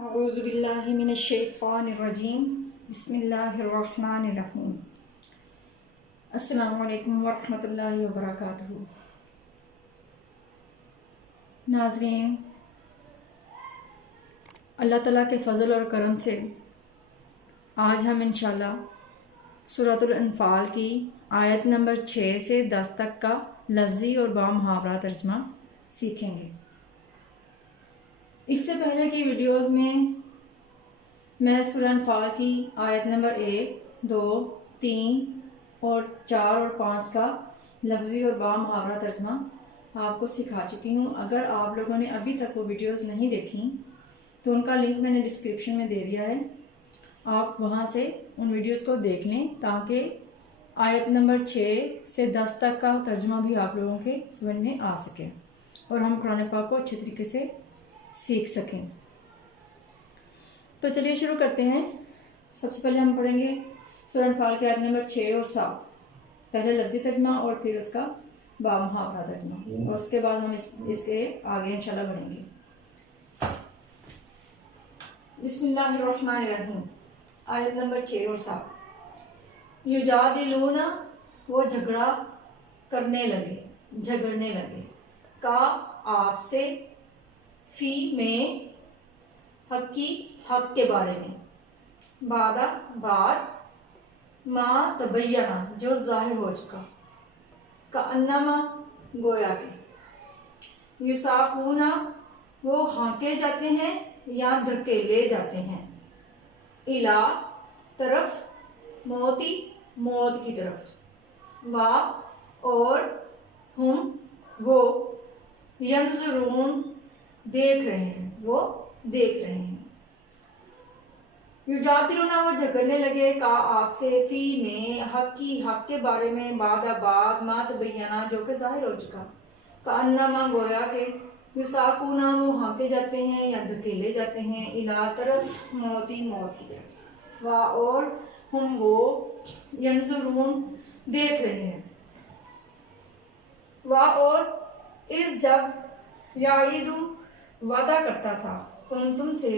औज़ुबिल्लाहि मिनश्शैतानिर्रजीम बिस्मिल्लाहिर्रहमानिर्रहीम। अस्सलामु अलैकुम वरहमतुल्लाहि वबरकातुहू। नाज़रीन, अल्लाह ताला के फ़ज़ल और करम से आज हम इंशाल्लाह सूरतुल अनफ़ाल की आयत नंबर 6 से 10 तक का लफ्ज़ी और बामुहावरा तर्जमा सीखेंगे। इससे पहले की वीडियोस में मैं सूरह अनफ़ाल की आयत नंबर 1, 2, 3 और 4 और 5 का लफ्ज़ी और बामुहावरा तर्जमा आपको सिखा चुकी हूँ। अगर आप लोगों ने अभी तक वो वीडियोस नहीं देखी तो उनका लिंक मैंने डिस्क्रिप्शन में दे दिया है, आप वहाँ से उन वीडियोस को देख लें ताकि आयत नंबर 6 से 10 तक का तर्जमा भी आप लोगों के समझ में आ सके और हम कुरान पाक को अच्छे तरीके से सीख सकें। तो चलिए शुरू करते हैं। सबसे पहले हम पढ़ेंगे सूरह अनफ़ाल के आयत नंबर 6 और 7, पहले लफ्ज़ी तर्जमा और फिर उसका बामुहावरा तर्जमा, और उसके बाद हम इसके आगे इंशाल्लाह बढ़ेंगे। बिस्मिल्लाहिर्रहमानिर्रहीम। आयत नंबर 6 और 7। युजादिलूना, वो झगड़ा करने लगे, झगड़ने लगे, का आपसे, फी में, हक के बारे में, बादा बाद, मा तबय्यना जो जाहिर हो चुका, का अन्नमा गोया के, युसाकूना वो हाँके जाते हैं या धकेले जाते हैं, इला तरफ, मौती मौत की तरफ, वा और, हम वो, यंजुरून देख रहे हैं, वो देख रहे हैं। युजातिलूना वो झगड़ने लगे, का आपसे, फी में, हक के बारे में, बादा बाद, मा तबय्यना जो कि जाहिर हो चुका, का अन्नमा गोया के, युसाकूना वो हाँके जाते हैं या धकेले जाते हैं, इला तरफ, मौती मौत की तरफ, वा और, हम वो, यंजुरून देख रहे हैं। वा और, इस जब, याईदु वादा करता था, तुमसे,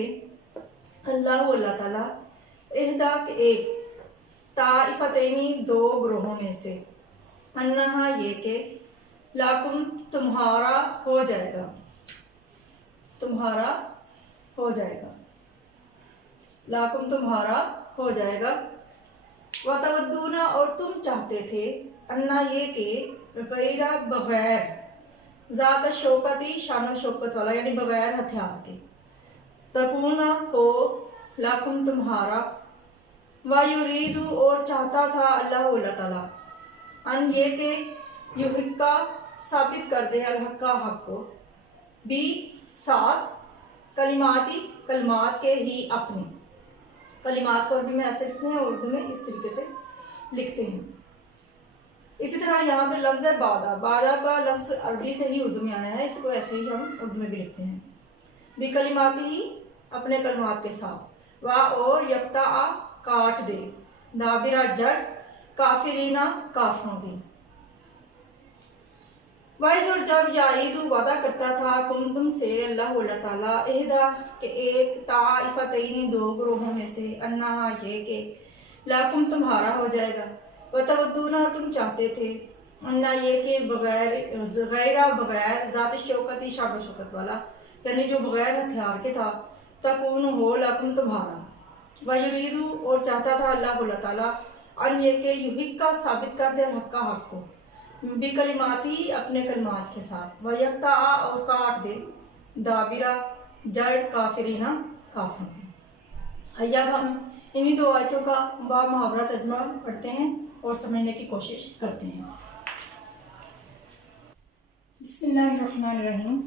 अल्लाह ताला, इहदा के एक, ताइफतैनी दो ग्रोहों में से, अन्नहा ये के, लाकुम तुम्हारा हो जाएगा, तुम्हारा हो जाएगा, लाकुम तुम्हारा हो जाएगा, वतवद्दूना और तुम चाहते थे, अन्ना ये के, गैरा बगैर, ज़ात शौकती शान शौकत वाला यानी बगैर हथियार के, तकूना हो, लाकुम तुम्हारा, वायुरीदु और चाहता था अल्लाह ताला, अन ये के, युहिक्का साबित कर दे, अल हक्का हक को, बी साथ, कलिमाती कलमात के ही अपने, कलिमात को अरबी में ऐसे लिखते हैं, उर्दू में इस तरीके से लिखते हैं। इसी तरह यहाँ पे लफ्ज़ है बादा, बादा का लफ्ज़ अरबी से ही उर्दू में आया है, इसको ऐसे ही हम उर्दू में भी लिखते हैं। बिकलिमाती ही अपने कलमात के साथ, वा और यक्ता काट दे, दाबिरा जड़, काफिरीना काफरों की, वाइस और जब याईदु वादा करता था, तुमसे अल्लाह ताला, एहदा के एक, ताइफतैनी दो ग्रोहों में से, अन्ना ये के, लाकुम तुम्हारा हो जाएगा, वतवद्दूना तुम चाहते थे, अन्ना ये के बगैर, गैरा बगैर, ज़ात शौकती शान शौकत वाला यानी जो बगैर हथियार के था, तकून हो लाकुम तुम्हारा, वयुरीदु और चाहता था अल्लाह ताला, अन ये के युहिक्का साबित कर दे हक्का हक को, बिकलिमाती अपने कलमात के साथ, वयक्ता और काट दे, दाबिरा जड़, काफिरीना काफिरों की। अब हम इन्हीं दो आयतों का बामुहावरा तर्जुमा पढ़ते हैं और समझने की कोशिश करते हैं। बिस्मिल्लाहिर्रहमानिर्रहीम।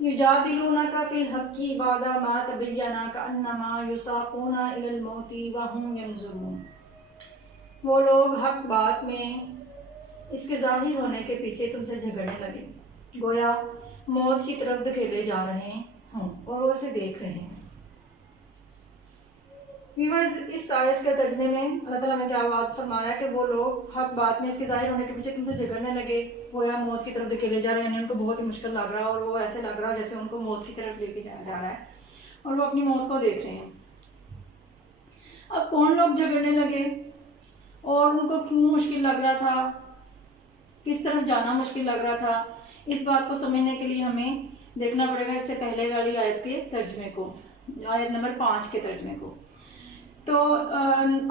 युजादिलूनका फिल हक्की बादा मा तबय्यना का अन्नमा युसाकूना इलल मौती व हुम यंजुरून। वो लोग हक बात में इसके जाहिर होने के पीछे तुमसे झगड़ने लगे, गोया मौत की तरफ धकेले जा रहे हों और वो उसे देख रहे हैं। व्यूअर्स, इस आयत के तर्जमे में अल्लाह ताला ने क्या बात फरमा रहा है कि वो लोग हक बात में इसके जाहिर होने के पीछे तुमसे झगड़ने लगे, गोया मौत की तरफ धकेले जा रहे हैं, उनको बहुत ही मुश्किल लग रहा है और वो ऐसे लग रहा है जैसे उनको मौत की तरफ लेके जा रहा है और वो अपनी मौत को देख रहे हैं। अब कौन लोग झगड़ने लगे और उनको क्यों मुश्किल लग रहा था, किस तरफ जाना मुश्किल लग रहा था, इस बात को समझने के लिए हमें देखना पड़ेगा इससे पहले वाली आयत के तर्जमे को, आयत नंबर 5 के तर्जमे को। तो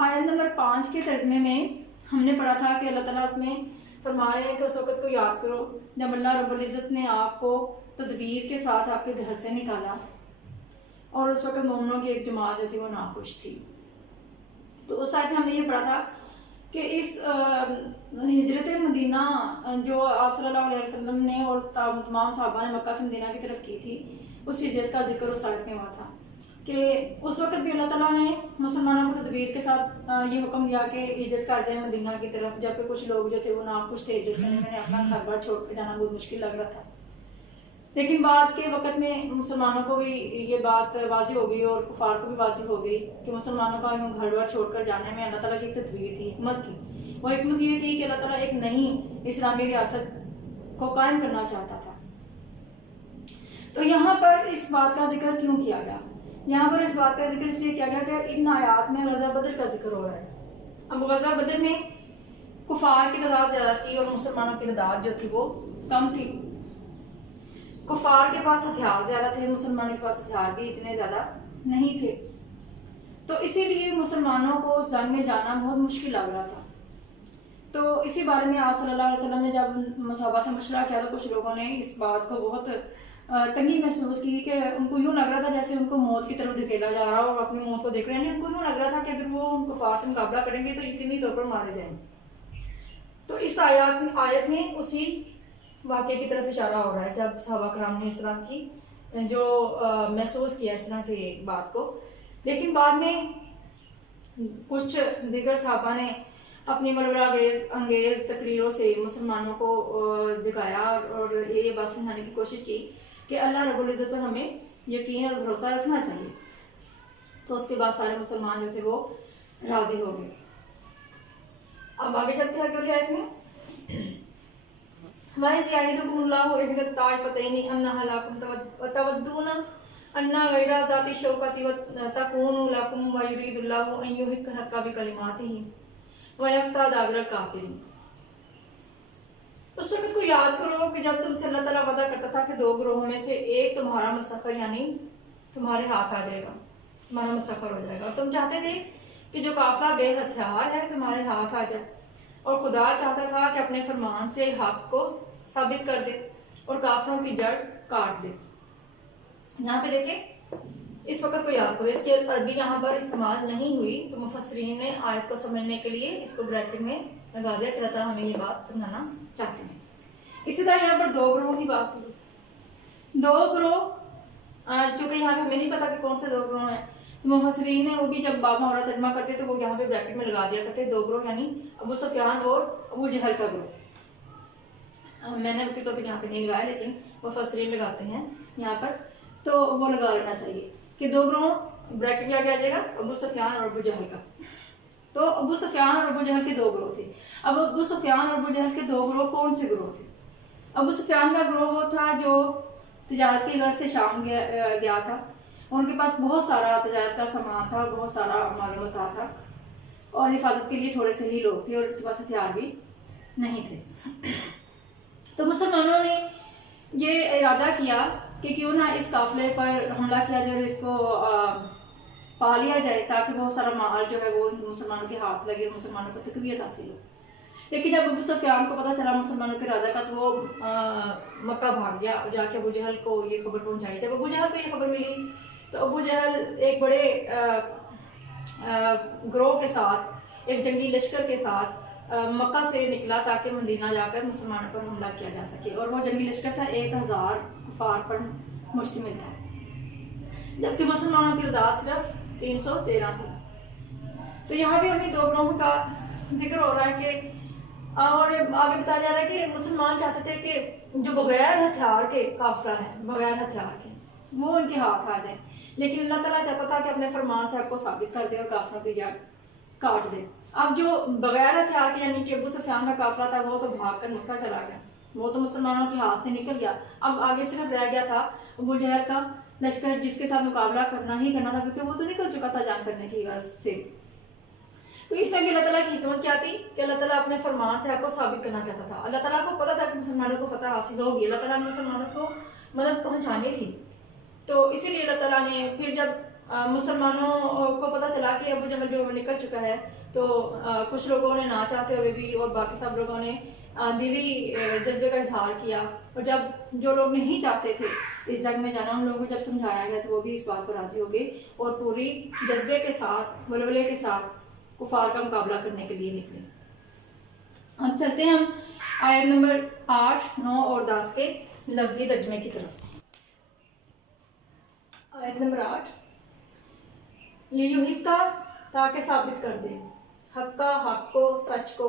आयत नंबर 5 के तर्जमे में हमने पढ़ा था कि अल्लाह ताला इसमें फरमा रहे हैं कि उस वक़्त को याद करो जब अल्लाह रब्बुल इज़्ज़त ने आपको तदबीर के साथ आपके घर से निकाला और उस वक़्त मोमिनों की एक जमात जो थी वो नाखुश थी। तो उस आयत में हमने ये पढ़ा था कि इस हिजरत मदीना जो आप सल्लल्लाहु अलैहि वसल्लम ने और तमाम सहाबा ने मक्का से मदीना की तरफ की थी, उस हिजरत का जिक्र उस आयत में हुआ था कि उस वक्त भी अल्लाह ताला ने मुसलमानों को तदबीर के साथ ये हुक्म दिया कि हिजरत कर जाए मदीना की तरफ, जबकि कुछ लोग जो थे वो नाखुश थे हिजरत करने में, अपना घर बार छोड़ कर जाना बहुत मुश्किल लग रहा था। लेकिन बाद के वक़्त में मुसलमानों को भी ये बात वाज़ी हो गई और कुफार को भी वाज़ी हो गई कि मुसलमानों का घर बार छोड़कर जाने में अल्लाह ताला की एक तदबीर थी, हिकमत थी। वो हिकमत ये थी कि अल्लाह ताला एक नई इस्लामी रियासत को कायम करना चाहता था। तो यहाँ पर इस बात का जिक्र क्यों किया गया? यहाँ पर इस बात का जिक्र इसलिए किया गया कि इन आयात में गज़ा बदर का जिक्र हो रहा है। अब गज़ा बदर में कुफार की तादाद ज़्यादा थी और मुसलमानों की तादाद जो थी वो कम थी। कुफार के पास हथियार ज़्यादा थे, मुसलमानों के पास हथियार भी इतने ज़्यादा नहीं थे। तो इसीलिए मुसलमानों को उस जंग में जाना बहुत मुश्किल लग रहा था। तो इसी बारे में आप सल्लल्लाहु अलैहि वसल्लम ने जब सहाबा से मशवरा किया तो कुछ लोगों ने इस बात को बहुत तंगी महसूस की कि उनको यूँ लग रहा था जैसे उनको मौत की तरफ धकेला जा रहा हो और अपनी मौत को देख रहे हैं। उनको यूँ लग रहा था कि अगर वो उनको कुफार से मुकाबला करेंगे तो यकीनी तौर पर मारे जाएंगे। तो इस आयत में उसी वाक़े की तरफ इशारा हो रहा है जब सहाबा कराम ने इस तरह की जो महसूस किया इस तरह की बात को। लेकिन बाद में कुछ दीगर सहाबा ने अपनी मलबा अंगेज तकरीरों से मुसलमानों को दिखाया और ये बात समझाने की कोशिश की कि अल्लाह रब्बुल इज़्ज़त पर हमें यकीन और भरोसा रखना चाहिए। तो उसके बाद सारे मुसलमान जो थे वो राज़ी हो गए। अब आगे चलते हैं अगली आयत में। उस वक़्त को याद करो कि जब तुमसे अल्लाह ताला वादा करता था कि दो ग्रोहों में से एक तुम्हारा मुसफ़र यानी तुम्हारे हाथ आ जाएगा, तुम्हारा मुसफ़र हो जाएगा, और तुम चाहते थे कि जो काफिला बे हथियार है तुम्हारे हाथ आ जाए, और खुदा चाहता था कि अपने फरमान से हक को साबित कर दे और काफिरों की जड़ काट दे। यहाँ पे देखें, इस वक़्त को याद करो, इसकी अरबी यहाँ पर इस्तेमाल नहीं हुई तो मुफस्सिरीन ने आयत को समझने के लिए इसको ब्रैकेट में लगा दिया कि अल्लाह ताला हमें ये बात समझाना चाहते हैं। इसी तरह यहाँ पर दो ग्रोहों की बात हुई। दो ग्रोह चूँकि यहाँ पे हमें नहीं पता कि कौन से दो ग्रोह हैं, तो मुफस्सिरीन ने वो भी जब बाब मुहावरा तर्जुमा करते तो वो यहाँ पे ब्रैकेट में लगा दिया करते दो ग्रोह यानी अबू सुफियान और अबू जहल का ग्रोह। मैंने उनके तो भी यहाँ पे नहीं लगाया लेकिन मुफस्सिरीन लगाते हैं यहाँ पर, तो वो लगा लेना चाहिए कि दो ग्रोह ब्रैकेट में आ जाएगा अबू सुफियान और अबू जहल का। तो अबू सुफियान और अबू जहल के दो ग्रोह थे। अब अबू सुफियान और अबू जहल के दो ग्रोह कौन से ग्रोह थे? अबू सुफियान का ग्रोह वो था जो तिजारत के घर से शाम गया था, उनके पास बहुत सारा तिजारत का सामान था, बहुत सारा मालूमात था और हिफाजत के लिए थोड़े से ही लोग थे और उनके पास हथियार भी नहीं थे। तो मुसलमानों ने ये इरादा किया कि क्यों ना इस काफिले पर हमला किया जाए, इसको पा लिया जाए ताकि बहुत सारा माल जो है वो मुसलमानों के हाथ लगे, मुसलमानों को तकवीयत हासिल हो। लेकिन जब अबू सुफियान को पता चला मुसलमानों के इरादा का तो वो मक्का भाग गया और जाके अबू जहल को ये खबर पहुंचाई। जब अबू जहल को ये खबर मिली तो अबू जहल एक बड़े ग्रोह के साथ, एक जंगी लश्कर के साथ मक्का से निकला ताकि मदीना जाकर मुसलमानों पर हमला किया जा सके। और वो जंगी लश्कर था 1000 कुफार पर मुश्तमिल था, जबकि मुसलमानों की तादाद सिर्फ 313 थी। तो यहाँ भी हमें दो ग्रोहों का जिक्र हो रहा है कि और आगे बताया जा रहा है कि मुसलमान चाहते थे कि जो बगैर हथियार के काफिला है, बगैर हथियार के वो उनके हाथ आ जाए। लेकिन अल्लाह ताला चाहता था कि अपने फरमान से आपको साबित कर दे और काफिरों की जड़ काट दे। अब जो बगैर हथियार के यानी कि अबू सुफियान का काफिला था वो तो भाग कर मक्का चला गया, वो तो मुसलमानों के हाथ से निकल गया। अब आगे सिर्फ रह गया था अबू जहल का लश्कर, जिसके साथ मुकाबला करना ही करना था, क्योंकि वो तो निकल चुका था जान करने की गर्ज से। तो इसमें भी अल्लाह ताला की हिकमत क्या थी कि अल्लाह ताला अपने फरमान से आपको साबित करना चाहता था। अल्लाह ताला को पता था कि मुसलमानों को फतह हासिल होगी, अल्लाह ताला ने मुसलमानों को मदद पहुंचानी थी। तो इसीलिए अल्लाह ताला ने फिर जब मुसलमानों को पता चला कि अबू जहल जो निकल चुका है, तो कुछ लोगों ने ना चाहते हुए भी और बाकी सब लोगों ने दिली जज्बे का इजहार किया। और जब जो लोग नहीं चाहते थे इस जंग में जाना, उन लोगों को जब समझाया गया तो वो भी इस बात पर राजी हो गए और पूरी जज्बे के साथ वलवले के साथ कुफार का मुकाबला करने के लिए निकले। अब चलते हैं हम आयत नंबर 8, 9 और 10 के लफ्जी तर्जमे की तरफ। आयत नंबर 8, लियुहिक्का ताकि साबित कर दे, हक्का हक को सच को,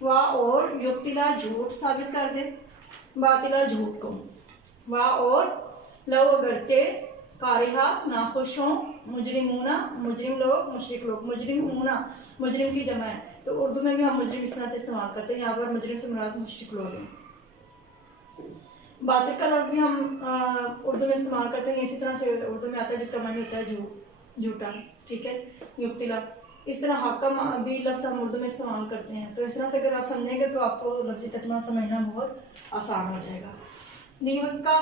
वा और युक्तिला झूठ साबित कर दे, बातिला झूठ को, वा और लो अगरचे कारिहा नाखुश हों, मुजरिमूना मुजरिम लोग मुशरिक लोग, मुजरिमूना मुजरिम की जमा है, तो उर्दू में भी हम मुजरिम इस तरह से इस्तेमाल करते हैं। यहाँ पर मुजरिम से मुराद मुशरिक लोग हैं। बातिल का लफ्ज भी हम उर्दू में इस्तेमाल करते हैं, इसी तरह से उर्दू में आता है जिसका मानी होता है झूठा, ठीक है, युक्तिला। इस तरह हक्का भी लफ्ज हम उर्दू में इस्तेमाल करते हैं। तो इस तरह से अगर आप समझेंगे तो आपको लफ्जी तर्जुमा समझना बहुत आसान हो जाएगा। लियुहिक्का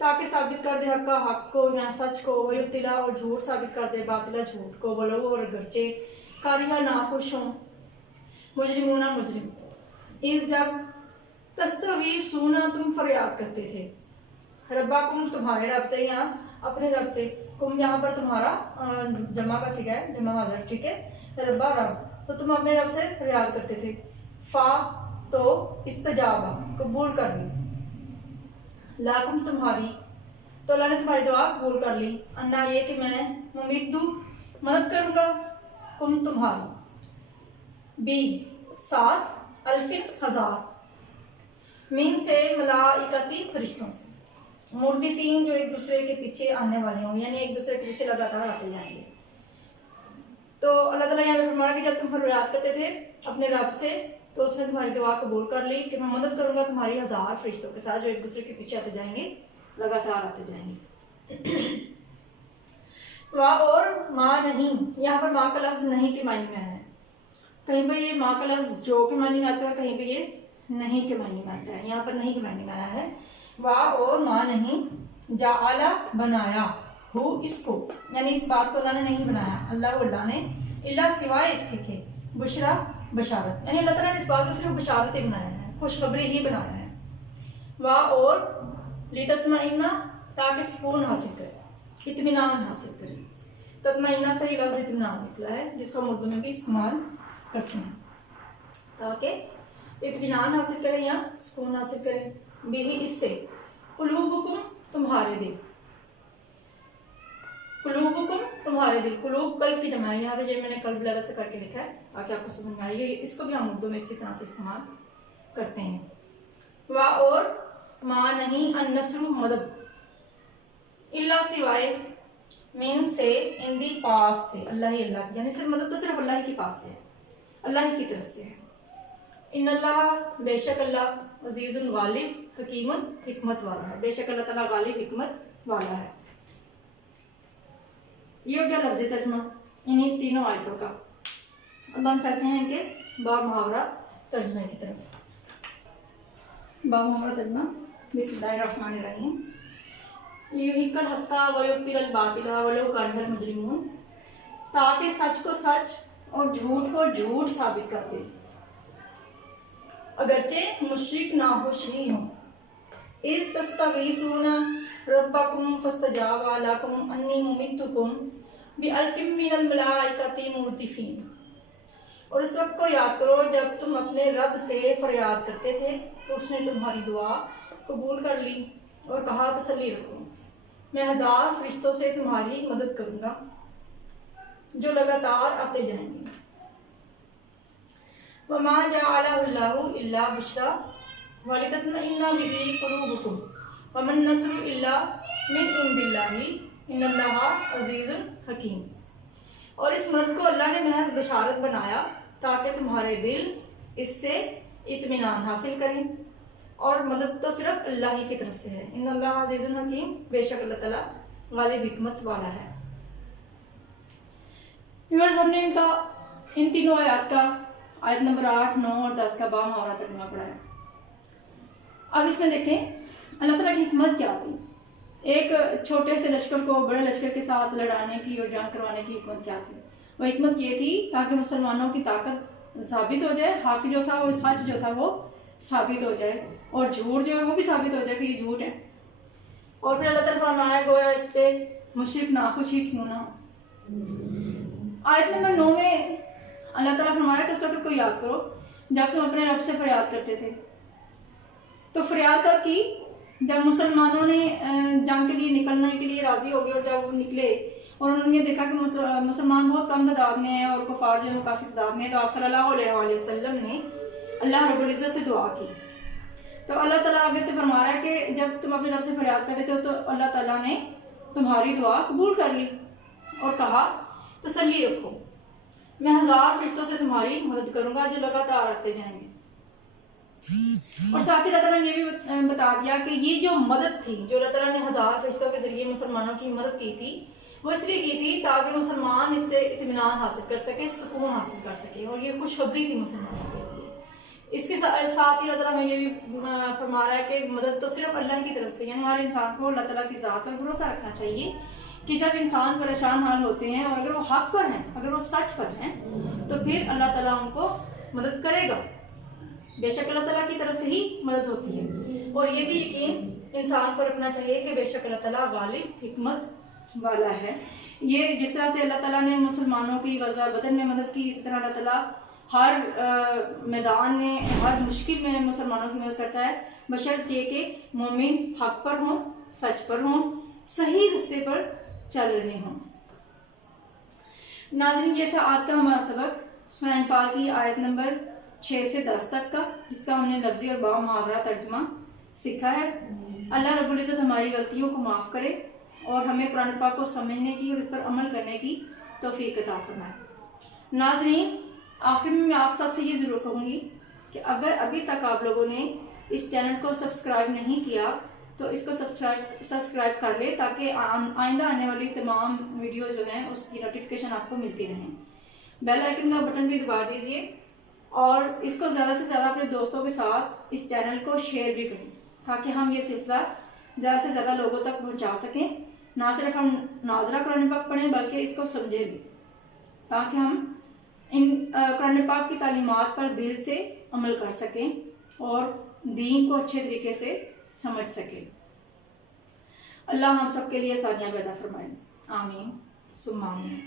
ताकि साबित कर दे, हक्का हक को या सच को, वयुक्तिला और झूठ साबित कर दे, बातिला झूठ को, वलो और गरचे कारिहा नाखुश हों, मुजरिमूना मुजरिम, इस जब तस्तवी सूना तुम फरियाद करते थे, रब्बाकुम तुम्हारे रब से या अपने रब से, कुम यहाँ पर तुम्हारा जमा का सिगा है, जमा हाजिर, ठीक है, रब्बा रब, तो तुम अपने रब से फरियाद करते थे। फा तो इस्तजाबा कबूल कर ली, लाकुम तुम्हारी, तो अल्लाह ने तुम्हारी दुआ कबूल कर ली, अन्ना ये कि मैं मुमिद्दु मदद करूंगा, कुम तुम्हारी, बी 7 अल्फिन हजार, मीन से मलाइकती फरिश्तों से, मुर्दिफीन जो एक दूसरे के पीछे आने वाले हों, यानी एक दूसरे के पीछे लगातार आते जाएंगे। तो अल्लाह ताला यहाँ पे फरमाया कि जब तुम फरियाद करते थे अपने रब से, तो उसने तुम्हारी दुआ कबूल कर ली कि मैं मदद करूंगा तुम्हारी 1000 फरिश्तों के साथ जो एक दूसरे के पीछे आते जाएंगे, लगातार आते जाएंगे। वाह और माँ नहीं, यहाँ पर माँ का लफ्ज नहीं के मायने में है, कहीं पर ये माँ का लफ्ज जो के मायने में आता है, कहीं पर ये नहीं के मायने में आता है। यहाँ पर नहीं के मायने में आया है। वाह और माँ नहीं, जाअला बनाया, हो इसको, यानी इस बात को अल्लाह ने नहीं बनाया, अल्लाह ने, इल्ला सिवाय इसके के, बुशरा बशारत, यानी अल्लाह ताला ने इस बात को सिर्फ बशारत ही बनाया है, खुशखबरी ही बनाया है। वाह और लितत्मइन्ना ताकि सुकून हासिल करे, इत्मीनान हासिल करे, तत्मइन्ना से ही लफ्ज इत्मीनान निकला है, जिसको हम उर्दू में भी इस्तेमाल करते हैं, ताकि इत्मीनान हासिल करें या सुकून हासिल करें। बिही इससे, कुलूबुकुम तुम्हारे दिल, कुलूबुकुम तुम्हारे दिल, कुलूब कल्ब की जमा है, यहाँ पे ये मैंने कल्ब लगा से करके लिखा है ताकि आपको समझ में आए, इसको भी हम उर्दू में इसी तरह से इस्तेमाल करते हैं। वाह और माँ नहीं, अन्नस्रु मदद, इल्ला सिवाय, मीन से, इंदी पास से, अल्लाह ही अल्लाह, यानी सिर्फ मदद तो सिर्फ अल्लाह ही के पास है, अल्लाह ही की तरफ से है। इन्नल्लाह बेशक अल्लाह अजीजुल गालिब हकीमुन हिकमत वाला है, बेशक अल्लाह ताला गालिब हिकमत वाला है। ये हो गया लफ्ज़ी तर्जुमा इन्हीं तीनों आयतों का। अब हम चलते हैं कि बा मुहावरा तर्जुमे की तरफ। बा मुहावरा तर्जुमा, बिस्मिल्लाहिर्रहमानिर्रहीम। लियुहिक्कल हक्का व युब्तिल बातिला वलौ करिहल मुजरिमून, ताकि सच को सच और झूठ को झूठ साबित कर दे, अगरचे मुशरिक नाखुश ही हों। इस तस्तगीसूना रब्बकुम फस्तजाबा लकुम अन्नी मुमिद्दुकुम बिअल्फिम मिनल मलाइकति मुर्दिफीन। और उस वक्त को याद करो जब तुम अपने रब से फरियाद करते थे, तो उसने तुम्हारी दुआ कबूल कर ली और कहा तसल्ली रखो, मैं 1000 फरिश्तों से तुम्हारी मदद करूंगा जो लगातार आते जाएंगे। वमा जअलहु इल्ला बुशरा वलितत्मइन्ना बिही कुलूबुकुम वमन नस्रु इल्ला मिन इंदिल्लाहि इन्नल्लाहा अज़ीज़ुन हकीम। और इस मदद को अल्लाह ने महज बशारत बनाया ताकि तुम्हारे दिल इससे इत्मीनान हासिल करें, और मदद तो सिर्फ अल्लाह ही की तरफ से है। इन्नल्लाहा अज़ीज़ुन हकीम, बेशक अल्लाह ताला वाले हिकमत वाला है। व्यूअर्स, हमने इन तीनों आयत का आयत नंबर 8, 9 और 10 का बामुहावरा तर्जुमा पढ़ा है। अब इसमें देखें अल्लाह ताला की हिकमत क्या थी। एक छोटे से लश्कर को बड़े लश्कर के साथ लड़ाने की और जंग करवाने की हिकमत क्या थी। वह हिकमत ये थी ताकि मुसलमानों की ताकत साबित हो जाए, हक जो था वो सच जो था वो साबित हो जाए, और झूठ जो है वो भी साबित हो जाए कि ये झूठ है। और फिर अल्लाह ताला फरमाया गोया इस पे मुशरिक नाखुशी क्यों ना हो। आयत नंबर 9 में अल्लाह ताला फरमाया कि उस वक्त को याद करो जब तुम अपने रब से फरियाद करते थे। तो फरियाद कब की? जब मुसलमानों ने जंग के लिए निकलने के लिए राजी हो गए, और जब वो निकले और उन्होंने देखा कि मुसलमान बहुत कम तादाद में है और कुफार जो है काफ़ी तादाद में है, तो आप सल्लल्लाहु अलैहि वसल्लम ने अल्लाह रब्बुल इज़्ज़त से दुआ की। तो अल्लाह ताला आगे से फरमा रहा है कि जब तुम अपने रब से फरियाद करते थे तो अल्लाह ताला ने तुम्हारी दुआ कबूल कर ली और कहा तसल्ली रखो, मैं 1000 फरिश्तों से तुम्हारी मदद करूंगा जो लगातार आते जाएंगे। और साथ ही अल्लाह ताला ने ये भी बता दिया कि ये जो मदद थी जो अल्लाह ताला ने 1000 फरिश्तों के जरिए मुसलमानों की मदद की थी, वो इसलिए की थी ताकि मुसलमान इससे इत्मीनान हासिल कर सके, सुकून हासिल कर सके, और ये खुशखबरी थी मुसलमानों के लिए। इसके साथ ही अल्लाह ताला हमें ये भी फरमा रहा है कि मदद तो सिर्फ अल्लाह की तरफ से, यानी हर इंसान को अल्लाह ताला की ज़ात पर भरोसा रखना चाहिए कि जब इंसान परेशान हाल होते हैं और अगर वो हक पर हैं, अगर वो सच पर हैं, तो फिर अल्लाह ताला उनको मदद करेगा। बेशक अल्लाह ताला की तरफ से ही मदद होती है। और ये भी यकीन इंसान को रखना चाहिए कि बेशक अल्लाह ताला गालिब हिकमत वाला है। ये जिस तरह से अल्लाह ताला ने मुसलमानों की ग़ज़वा बदर में मदद की, इस तरह अल्लाह ताला हर मैदान में, हर मुश्किल में मुसलमानों की मदद करता है, बशर्त ये कि मोमिन हक पर हों, सच पर हों, सही रास्ते पर चल रहे हों। नाज़रीन, ये था आज का हमारा सबक सूरह अनफाल की आयत नंबर 6 से 10 तक का, जिसका हमने लफ्ज़ी और बामुहावरा तर्जुमा सीखा है। अल्लाह रब्बुल इज़्ज़त हमारी गलतियों को माफ़ करे और हमें कुरान पाक को समझने की और इस पर अमल करने की तौफीक अता फरमाए। नाज़रीन, आखिर में मैं आप सबसे ये ज़रूर कहूँगी कि अगर अभी तक आप लोगों ने इस चैनल को सब्सक्राइब नहीं किया तो इसको सब्सक्राइब कर ले, ताकि आइंदा आने वाली तमाम वीडियो जो हैं उसकी नोटिफिकेशन आपको मिलती रहें। बेल आइकन का बटन भी दबा दीजिए और इसको ज़्यादा से ज़्यादा अपने दोस्तों के साथ इस चैनल को शेयर भी करें, ताकि हम ये सिलसिला ज़्यादा से ज़्यादा लोगों तक पहुँचा सकें। ना सिर्फ हम नाज़रा कुरान पाक पढ़ें बल्कि इसको समझें भी, ताकि हम इन कुरान पाक की तालीमात पर दिल से अमल कर सकें और दीन को अच्छे तरीके से समझ सकें। अल्लाह हम सब के लिए आसानियाँ पैदा फरमाए। आमीन सुम्मा आमीन।